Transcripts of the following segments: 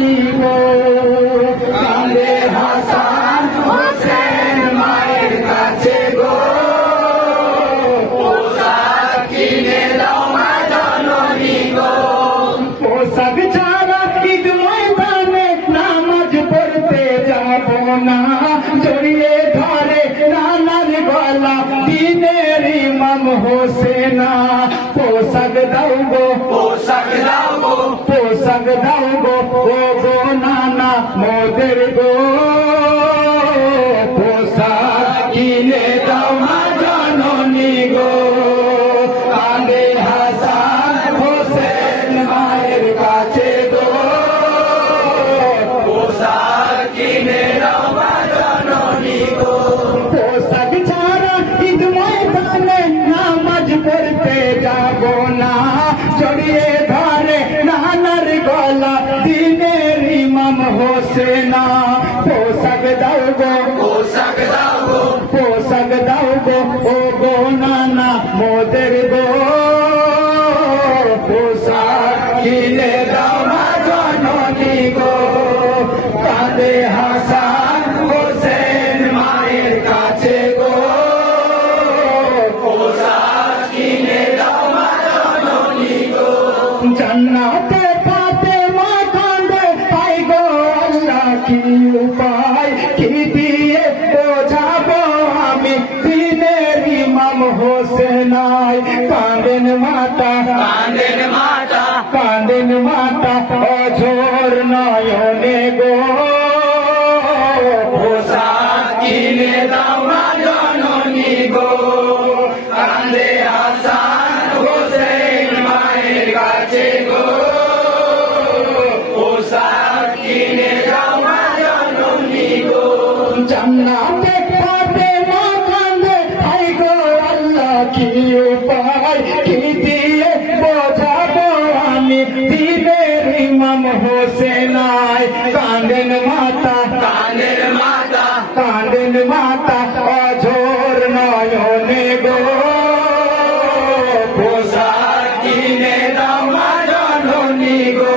নিগো কাঁদে হাসান হোসেন মায়ের কাছে গো পোশাক কিনে দাও মা জননী গো পোশাক ছাড়া ঈদ ময়দানে নামাজ পড়তে যাব না জড়িয়ে ধরে নানার গলা দিনের ইমাম হোসেনা পোশাক দাও গো পোশাক দাও গো পোশাক দাও গো ও গো নানা মোদের গো পোশাক কিনে দাও মা জননী গো কাঁদে হাসান হোসেন মায়ের কাছে গো পোশাক কিনে দাও মা জননী গো পোশাক ছাড়া ঈদ ময়দানে নামাজ পড়তে যাব না জড়িয়ে ধরে নানার গলা দিনের ইমাম হোসেনা পোশাক দাও গো পোশাক দাও গো পোশাক দাও গো ও গো নানা মোদের গো পোশাক কিনে দাও মা জননী গো কাঁদে হাসান হোসেন মায়ের কাছে গো পোশাক কিনে দাও মা জননী গো জান্নাতে ফাতেমা কাঁদে পাই গো আল্লাহ কি উপায় কি দিয়ে বোঝাবো আমি দিনের ইমাম হোসেনাই কাঁদেন মাতা কাঁদেন মাতা কাঁদেন মাতা অঝোর নয়নে গো পোশাক কিনে দাও মা জননী গো কাঁদে হাসান হোসেন মায়ের কাছে গো পোশাক কিনে দাও মা জননী গো জান্নাতে ফাতেমা কাঁদে হাই গো আল্লাহ কি উপায় কি দিয়ে বোঝাবো আমি দিনের ইমাম হোসেনাই কাঁদেন মাতা কাঁদেন মাতা কাঁদেন মাতা অঝোর নয়নে গো পোশাক কিনে দাও মা জননী গো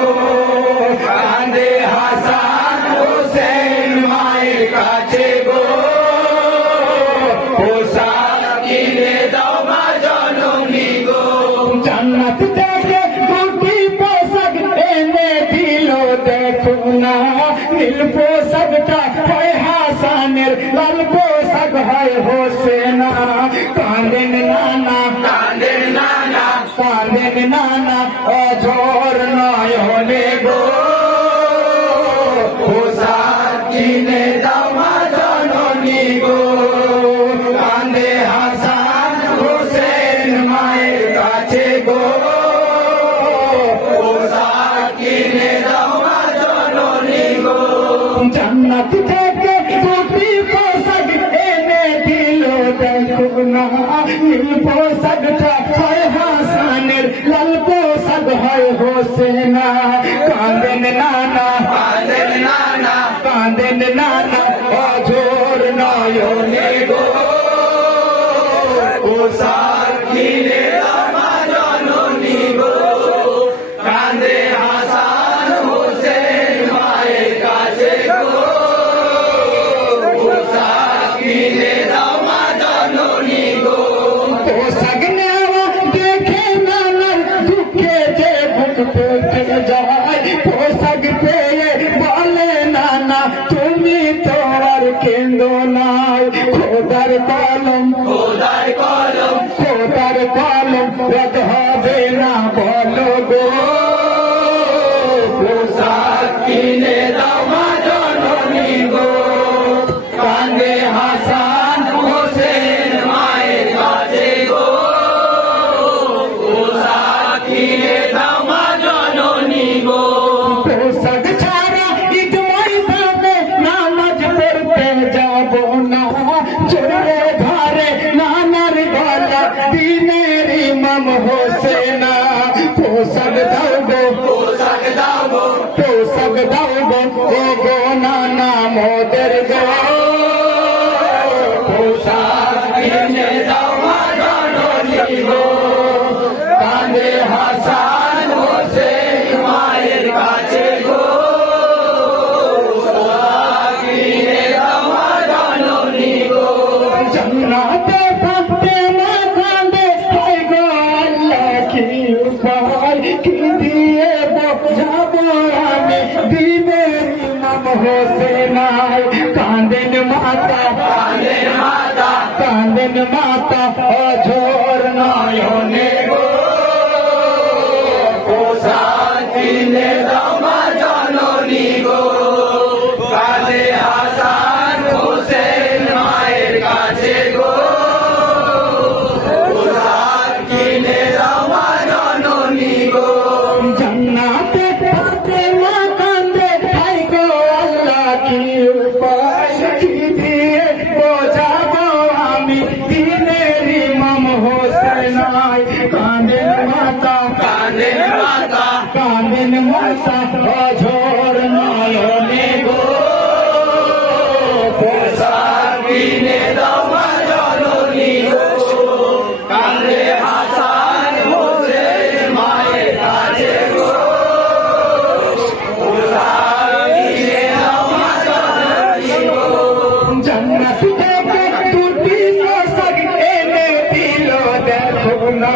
কাঁদে হাসান হোসেন মায়ের কাছে গো পোশাক কিনে দাও মা জননী গো জান্নাত থেকে দুটি পোশাক এনে দিল দেখো না নীল পোশাকটা হয় হাসানের লাল পোশাক হয় হোসেনা কাঁদেন নানা কাঁদেন নানা কাঁদেন নানা অঝোর নয়নে গো পোশাক কিনে দাও মা জননী গো কাঁদে হাসান হোসেন মায়ের কাছে গো পোশাক কিনে দাও মা জননী গো জান্নাত থেকে দুটি পোশাক এনে দিল দেখো না নীল পোশাকটা হয় হাসানের লাল পোশাক হয় হোসেনা কাঁদেন নানা কাঁদেন নানা কাঁদেন নানা অঝোর নয়নে গো পোশাক কিনে দাও মা জননী গো কাঁদে হাসান হোসেন মায়ের কাছে গো পোশাক কিনে দাও মা জননী গো পোশাক নেওয়া দেখে নানার দুঃখে যে বুক ফুটে যায় পোশাক পেয়ে বলে নানা তুমি তো আর কেন্দ্র নাই খোদার কলম খোদার কলম খোদার কলম রদ হবে না বলো গো পোশাক কিনে দাও মা জননী গো কাঁদে হাসান হোসেন মায়ের কাছে গো পোশাক কিনে দাও মা জননী গো পোশাক ছাড়া ঈদ ময়দানে নামাজ পড়তে যাব না জোরে ধরে নানার গলা দিনের ইমাম হোসেনা পোশাক দাও গো পোশাক দাও গো পোশাক দাও গো ও গো নানা মোদের গো পোশাক কিনে দাও মা জননী গো কাঁদে হাসান হোসেন মায়ের কাছে গো মাতা অঝোর নয়নে গো পোশাক কিনে দাও মা জননী গো কাঁদে হাসান হোসেন মায়ের কাছে গো পোশাক কিনে দাও মা জননী গো জান্নাতে ফাতেমা কাঁদে ভাই গো আল্লাহ কি উপায় কি দিয়ে বোঝাবো আমি দিনের ইমাম হোসেন কাঁদেন মাতা কাঁদেন মাতা কাঁদেন মাতা অঝোর নয়নে গো পোশাক কিনে দাও মা জননী গো কাঁদে হাসান হোসেন মায়ের কাছে গো পোশাক কিনে দাও মা জননী গো জান্নাত থেকে দুটি পোশাক এনে দিল দেখো না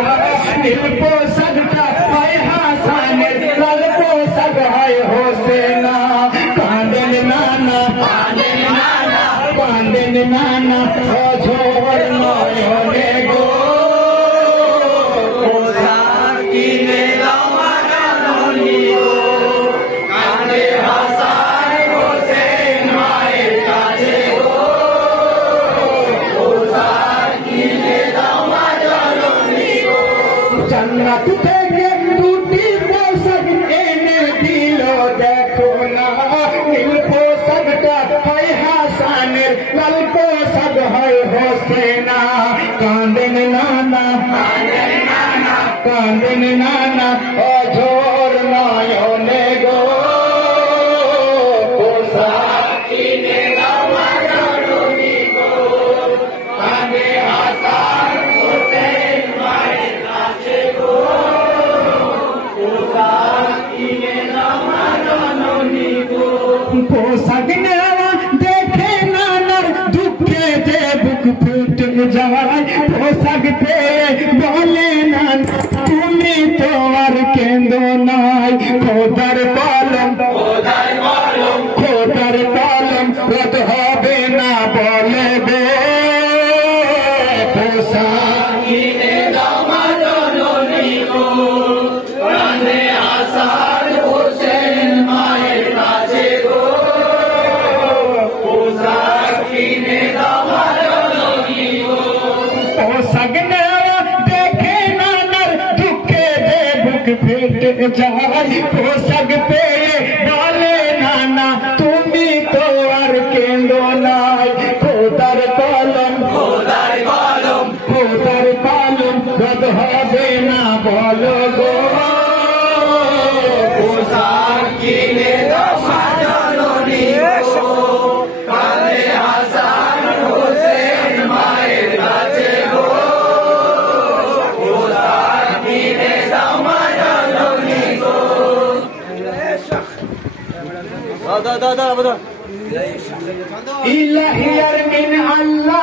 নীল পোশাকটা হয় হাসানের লাল পোশাক হয় হোসেনা কাঁদেন নানা কাঁদেন নানা কাঁদেন নানা অঝোর নয়নে গো পোশাক কিনে দাও মা জননী গো কাঁদে হাসান হোসেন মায়ের কাছে গো পোশাক কিনে দাও মা জননী গো জান্নাত থেকে দুটি পোশাক এনে দিল দেখো না নীল পোশাকটা হয় হাসানের লাল পোশাক হয় হোসেনা কাঁদেন নানা কাঁদেন নানা কাঁদেন নানা অঝোর নয়নে গো পোশাক কিনে দাও মা জননী গো কাঁদে হাসান হোসেন মায়ের কাছে গো পোশাক কিনে দাও মা জননী গো পোশাক নেওয়া দেখে নানার দুঃখে যে বুক ফুটে যায় পোশাক পেয়ে বলে নানা তুমি তো আর কেন্দ্র নাই খোদার কলম খোদার কলম খোদার কলম রদ হবে না বলে বে পোশাক কিনে দাও মা জননী গো কাঁদে হাসান হোসেন মায়ের কাছে গো পোশাক কিনে দাও মা জননী গো পোশাক নেওয়া দেখে নানার দুঃখে যে বুক ফেটে যায় পোশাক পেয়ে বলে নানা তুমি তো আর কেন্দ্র নাই খোদার কলম খোদার কলম খোদার কলম রদ হবে না বলো গো পোশাক কিনে দাও মা জননী গো কাঁদে হাসান হোসেন মায়ের কাছে গো পোশাক কিনে দাও মা জননী গো ইলাহি আরমিন আল্লাহ